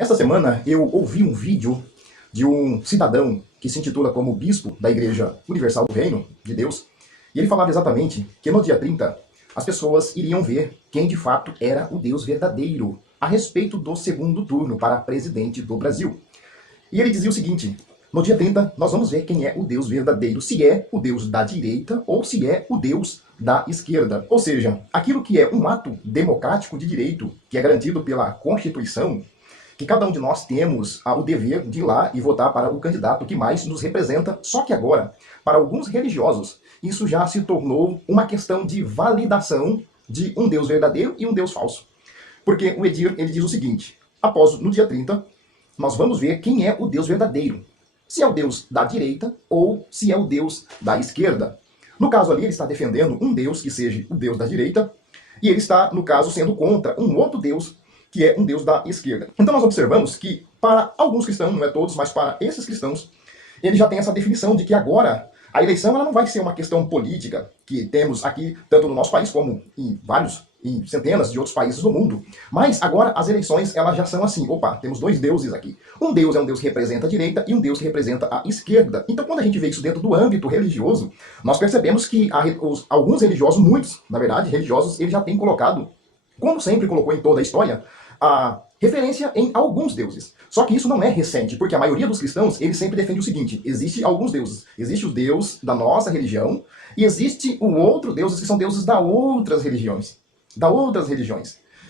Esta semana eu ouvi um vídeo de um cidadão que se intitula como bispo da Igreja Universal do Reino de Deus, e ele falava exatamente que no dia 30 as pessoas iriam ver quem de fato era o Deus verdadeiro a respeito do segundo turno para presidente do Brasil. E ele dizia o seguinte: no dia 30 nós vamos ver quem é o Deus verdadeiro, se é o Deus da direita ou se é o Deus da esquerda. Ou seja, aquilo que é um ato democrático de direito, que é garantido pela Constituição, que cada um de nós temos o dever de ir lá e votar para o candidato que mais nos representa. Só que agora, para alguns religiosos, isso já se tornou uma questão de validação de um Deus verdadeiro e um Deus falso. Porque o Edir, ele diz o seguinte: no dia 30, nós vamos ver quem é o Deus verdadeiro. Se é o Deus da direita ou se é o Deus da esquerda. No caso ali, ele está defendendo um Deus que seja o Deus da direita, e ele está, no caso, sendo contra um outro Deus, que é um Deus da esquerda. Então nós observamos que, para alguns cristãos, não é todos, mas para esses cristãos, ele já tem essa definição de que agora a eleição ela não vai ser uma questão política, que temos aqui, tanto no nosso país como em centenas de outros países do mundo. Mas agora as eleições elas já são assim: opa, temos dois deuses aqui. Um Deus é um Deus que representa a direita e um Deus que representa a esquerda. Então quando a gente vê isso dentro do âmbito religioso, nós percebemos que alguns religiosos, muitos, na verdade, religiosos, eles já têm colocado, como sempre colocou em toda a história, a referência em alguns deuses. Só que isso não é recente, porque a maioria dos cristãos, eles sempre defende o seguinte: existe alguns deuses. Existe o Deus da nossa religião e existe o outro Deus, que são deuses da outras religiões.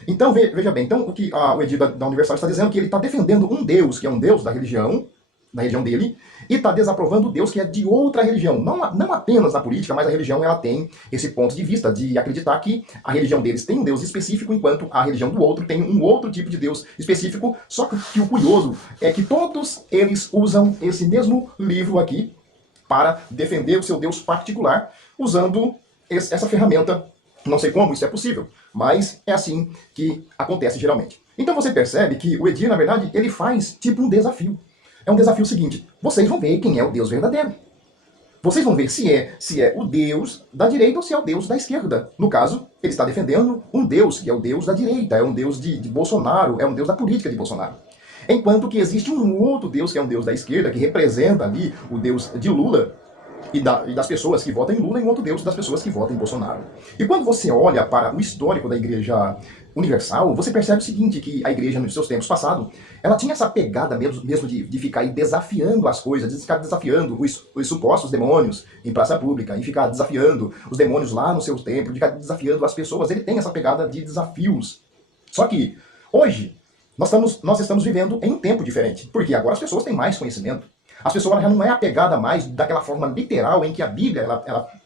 Então, veja bem, então o que o Edir da Universal está dizendo é que ele está defendendo um Deus, que é um Deus da religião dele, e está desaprovando o Deus que é de outra religião. Não apenas na política, mas a religião ela tem esse ponto de vista de acreditar que a religião deles tem um Deus específico, enquanto a religião do outro tem um outro tipo de Deus específico. Só que o curioso é que todos eles usam esse mesmo livro aqui para defender o seu Deus particular, usando essa ferramenta. Não sei como isso é possível, mas é assim que acontece geralmente. Então você percebe que o Edir, na verdade, ele faz tipo um desafio. É um desafio seguinte: vocês vão ver quem é o Deus verdadeiro. Vocês vão ver se é o Deus da direita ou se é o Deus da esquerda. No caso, ele está defendendo um Deus que é o Deus da direita, é um Deus de Bolsonaro, é um Deus da política de Bolsonaro. Enquanto que existe um outro Deus que é um Deus da esquerda, que representa ali o Deus de Lula, e das pessoas que votam em Lula, e um outro Deus das pessoas que votam em Bolsonaro. E quando você olha para o histórico da Igreja Universal, você percebe o seguinte: que a igreja, nos seus tempos passados, ela tinha essa pegada mesmo de ficar aí desafiando as coisas, de ficar desafiando os supostos demônios em praça pública, e ficar desafiando os demônios lá no seu templo, de ficar desafiando as pessoas. Ele tem essa pegada de desafios. Só que, hoje, nós estamos vivendo em um tempo diferente, porque agora as pessoas têm mais conhecimento. As pessoas já não é apegada mais daquela forma literal em que a Bíblia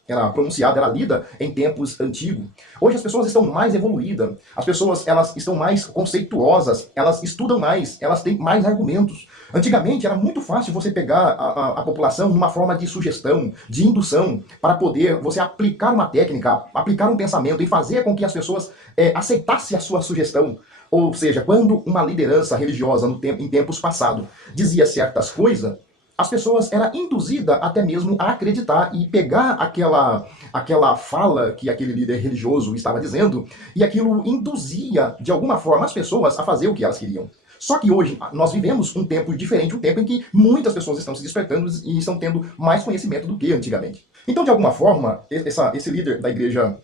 era pronunciada, era lida em tempos antigos. Hoje as pessoas estão mais evoluídas, as pessoas elas estão mais conceituosas, elas estudam mais, elas têm mais argumentos. Antigamente era muito fácil você pegar a população numa forma de sugestão, de indução, para poder você aplicar uma técnica, aplicar um pensamento e fazer com que as pessoas aceitassem a sua sugestão. Ou seja, quando uma liderança religiosa em tempos passados dizia certas coisas, as pessoas eram induzidas até mesmo a acreditar e pegar aquela fala que aquele líder religioso estava dizendo, e aquilo induzia, de alguma forma, as pessoas a fazer o que elas queriam. Só que hoje nós vivemos um tempo diferente, um tempo em que muitas pessoas estão se despertando e estão tendo mais conhecimento do que antigamente. Então, de alguma forma, esse líder da Igreja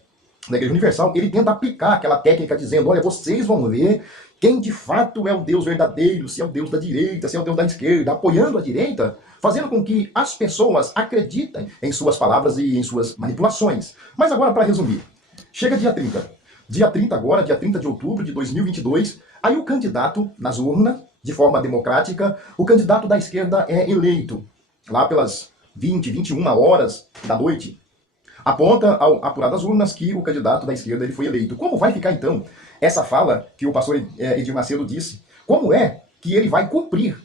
Universal, ele tenta aplicar aquela técnica dizendo: olha, vocês vão ver quem de fato é o Deus verdadeiro, se é o Deus da direita, se é o Deus da esquerda, apoiando a direita, fazendo com que as pessoas acreditem em suas palavras e em suas manipulações. Mas agora, para resumir, chega dia 30. Dia 30 agora, dia 30 de outubro de 2022, aí o candidato nas urnas, de forma democrática, o candidato da esquerda é eleito, lá pelas 21 horas da noite. Aponta ao apurar das urnas que o candidato da esquerda ele foi eleito. Como vai ficar então essa fala que o pastor Edir Macedo disse? Como é que ele vai cumprir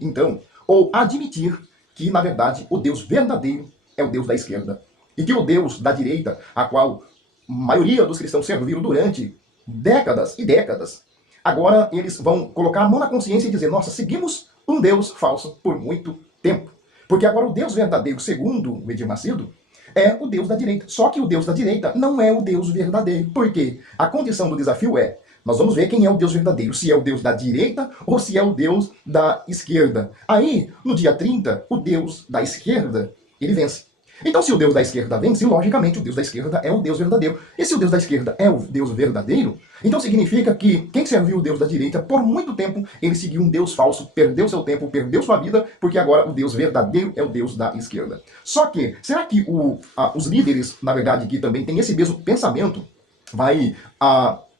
então, ou admitir que na verdade o Deus verdadeiro é o Deus da esquerda, e que o Deus da direita, a qual a maioria dos cristãos serviram durante décadas e décadas, agora eles vão colocar a mão na consciência e dizer: nossa, seguimos um Deus falso por muito tempo. Porque agora o Deus verdadeiro, segundo o Edir Macedo, é o Deus da direita. Só que o Deus da direita não é o Deus verdadeiro. Por quê? A condição do desafio é: Nós vamos ver quem é o Deus verdadeiro, se é o Deus da direita ou se é o Deus da esquerda. Aí, no dia 30, o Deus da esquerda, ele vence. Então, se o Deus da esquerda vence, logicamente o Deus da esquerda é o Deus verdadeiro. E se o Deus da esquerda é o Deus verdadeiro, então significa que quem serviu o Deus da direita, por muito tempo, ele seguiu um Deus falso, perdeu seu tempo, perdeu sua vida, porque agora o Deus verdadeiro é o Deus da esquerda. Só que, será que os líderes, na verdade, que também têm esse mesmo pensamento, vai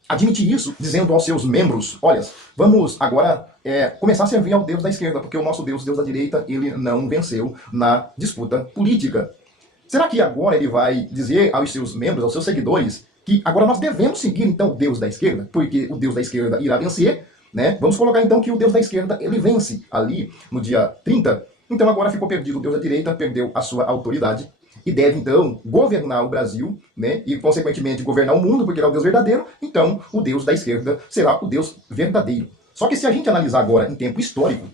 admitir isso, dizendo aos seus membros, olha, vamos agora começar a servir ao Deus da esquerda, porque o nosso Deus, Deus da direita, ele não venceu na disputa política. Será que agora ele vai dizer aos seus membros, aos seus seguidores, que agora nós devemos seguir então o Deus da esquerda, porque o Deus da esquerda irá vencer, né? Vamos colocar então que o Deus da esquerda, ele vence ali no dia 30, então agora ficou perdido o Deus da direita, perdeu a sua autoridade, e deve, então, governar o Brasil, né, e, consequentemente, governar o mundo, porque ele é o Deus verdadeiro, então o Deus da esquerda será o Deus verdadeiro. Só que se a gente analisar agora em tempo histórico,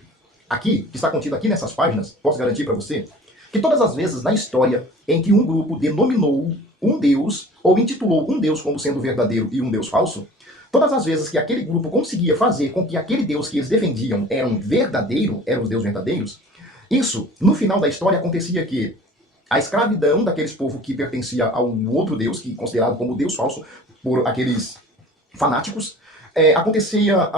aqui, que está contido aqui nessas páginas, posso garantir para você, que todas as vezes na história em que um grupo denominou um Deus, ou intitulou um Deus como sendo verdadeiro e um Deus falso, todas as vezes que aquele grupo conseguia fazer com que aquele Deus que eles defendiam era um verdadeiro, eram os deuses verdadeiros, isso, no final da história, acontecia que a escravidão daqueles povos que pertencia a um outro Deus, que considerado como Deus falso por aqueles fanáticos, acontecia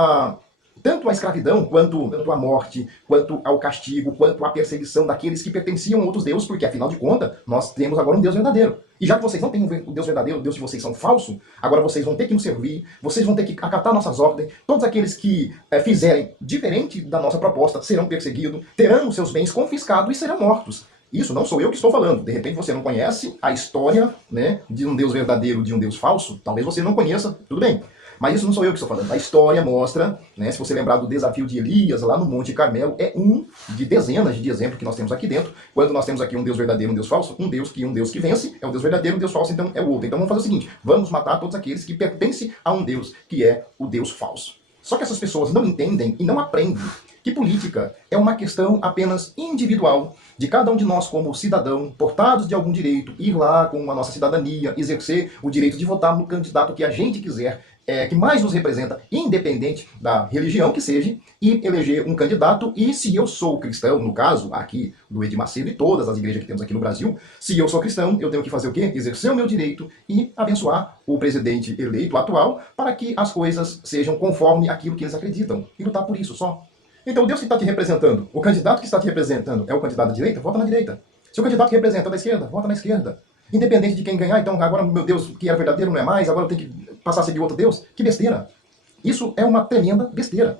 tanto a escravidão, quanto a morte, quanto ao castigo, quanto a perseguição daqueles que pertenciam a outros deuses, porque afinal de contas, nós temos agora um Deus verdadeiro. E já que vocês não têm o Deus verdadeiro, o Deus de vocês são falso, agora vocês vão ter que nos servir, vocês vão ter que acatar nossas ordens, todos aqueles que fizerem diferente da nossa proposta serão perseguidos, terão os seus bens confiscados e serão mortos. Isso não sou eu que estou falando. De repente você não conhece a história, né, de um Deus verdadeiro, de um Deus falso. Talvez você não conheça, tudo bem. Mas isso não sou eu que estou falando. A história mostra, né, se você lembrar do desafio de Elias lá no Monte Carmelo, é um de dezenas de exemplos que nós temos aqui dentro. Quando nós temos aqui um Deus verdadeiro, um Deus falso, um Deus que vence é o Deus verdadeiro, um Deus falso então é o outro. Então vamos fazer o seguinte, vamos matar todos aqueles que pertencem a um Deus que é o Deus falso. Só que essas pessoas não entendem e não aprendem que política é uma questão apenas individual, de cada um de nós como cidadão, portados de algum direito, ir lá com a nossa cidadania, exercer o direito de votar no candidato que a gente quiser, que mais nos representa, independente da religião que seja, e eleger um candidato. E se eu sou cristão, no caso aqui do Edir Macedo e todas as igrejas que temos aqui no Brasil, se eu sou cristão, eu tenho que fazer o quê? Exercer o meu direito e abençoar o presidente eleito atual para que as coisas sejam conforme aquilo que eles acreditam, e lutar por isso só. Então o Deus que está te representando, o candidato que está te representando é o candidato da direita? Vota na direita. Se o candidato que representa da esquerda, vota na esquerda. Independente de quem ganhar, então agora meu Deus que era verdadeiro não é mais, agora eu tenho que passar a seguir outro Deus? Que besteira. Isso é uma tremenda besteira.